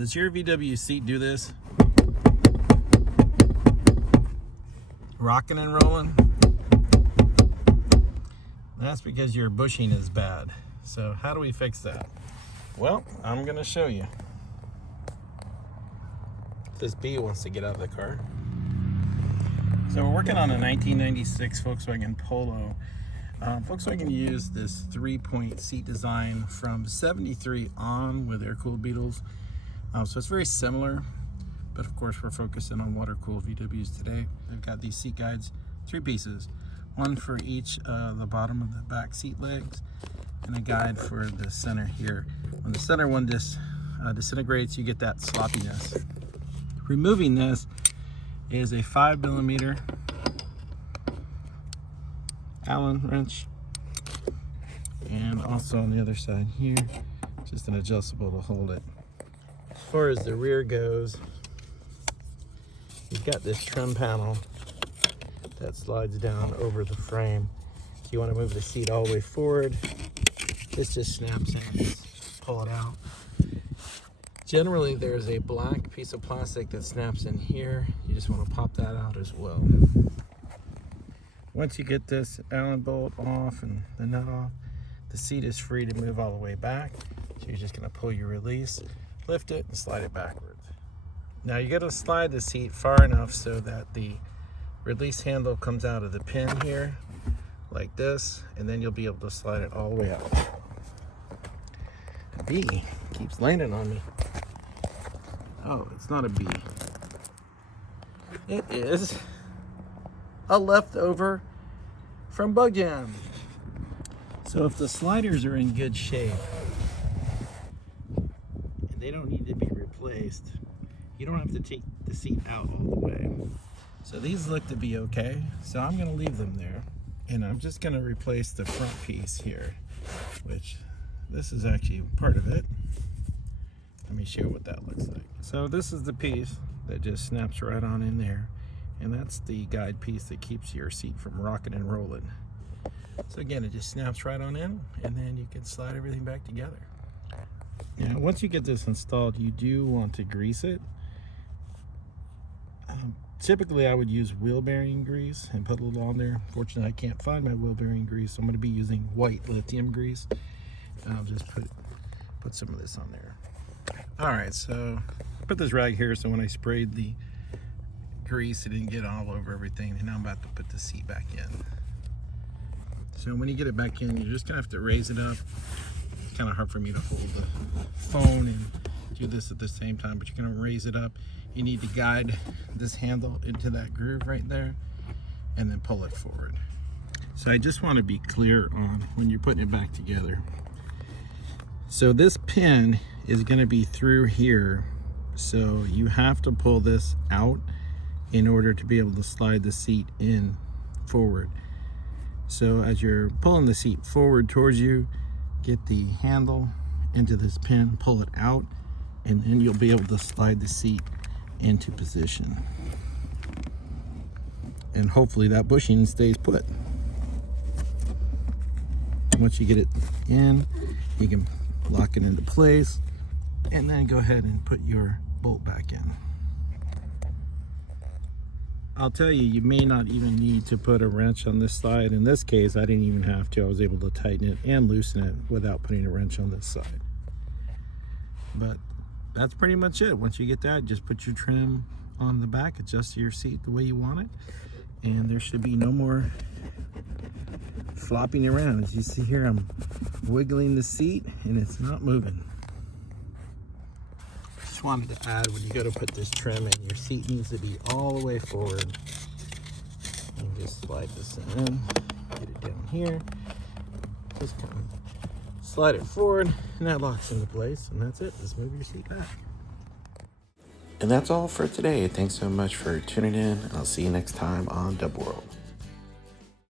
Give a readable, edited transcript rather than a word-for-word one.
Does your VW seat do this? Rocking and rolling? That's because your bushing is bad. So how do we fix that? Well, I'm gonna show you. This bee wants to get out of the car. So we're working on a 1996 Volkswagen Polo. Volkswagen used this 3-point seat design from 73 on with air-cooled Beetles. So it's very similar, but of course we're focusing on water-cooled VWs today. They've got these seat guides, 3 pieces. One for each the bottom of the back seat legs, and a guide for the center here. When the center one disintegrates, you get that sloppiness. Removing this is a 5mm Allen wrench, and also on the other side here, just an adjustable to hold it. As far as the rear goes, you've got this trim panel that slides down over the frame. If you want to move the seat all the way forward, this just snaps in. Just pull it out. Generally, there's a black piece of plastic that snaps in here. You just want to pop that out as well. Once you get this Allen bolt off and the nut off, the seat is free to move all the way back. So you're just going to pull your release, lift it, and slide it backwards. Now you got to slide the seat far enough so that the release handle comes out of the pin here, like this, and then you'll be able to slide it all the way out. A bee keeps landing on me. Oh, it's not a bee. It is a leftover from Bug Jam. So if the sliders are in good shape and they don't need to be replaced, you don't have to take the seat out all the way. So these look to be okay, so I'm going to leave them there, and I'm just going to replace the front piece here, which this is actually part of it. Let me show what that looks like. So this is the piece that just snaps right on in there, and that's the guide piece that keeps your seat from rocking and rolling. So again, it just snaps right on in, and then you can slide everything back together. Now once you get this installed, you do want to grease it. Typically I would use wheel bearing grease and put a little on there. Fortunately, I can't find my wheel bearing grease, so I'm going to be using white lithium grease, and I'll just put some of this on there. Alright, so I put this rag here so when I sprayed the grease it didn't get all over everything, and now I'm about to put the seat back in. So when you get it back in, you're just going to have to raise it up. It's kind of hard for me to hold the phone and do this at the same time, but you're going to raise it up. You need to guide this handle into that groove right there and then pull it forward. So I just want to be clear on when you're putting it back together. So this pin is going to be through here, so you have to pull this out in order to be able to slide the seat in forward. So as you're pulling the seat forward towards you, get the handle into this pin, pull it out, and then you'll be able to slide the seat into position. And hopefully that bushing stays put. Once you get it in, you can lock it into place and then go ahead and put your bolt back in. I'll tell you, you may not even need to put a wrench on this side. In this case, I didn't even have to. I was able to tighten it and loosen it without putting a wrench on this side. But that's pretty much it. Once you get that, just put your trim on the back, adjust your seat the way you want it, and there should be no more flopping around. As you see here, I'm wiggling the seat and it's not moving. Just wanted to add, when you go to put this trim in, your seat needs to be all the way forward. And just slide this in, get it down here, just kind of slide it forward, and that locks into place, and that's it. Just move your seat back. And that's all for today. Thanks so much for tuning in. I'll see you next time on Dub World.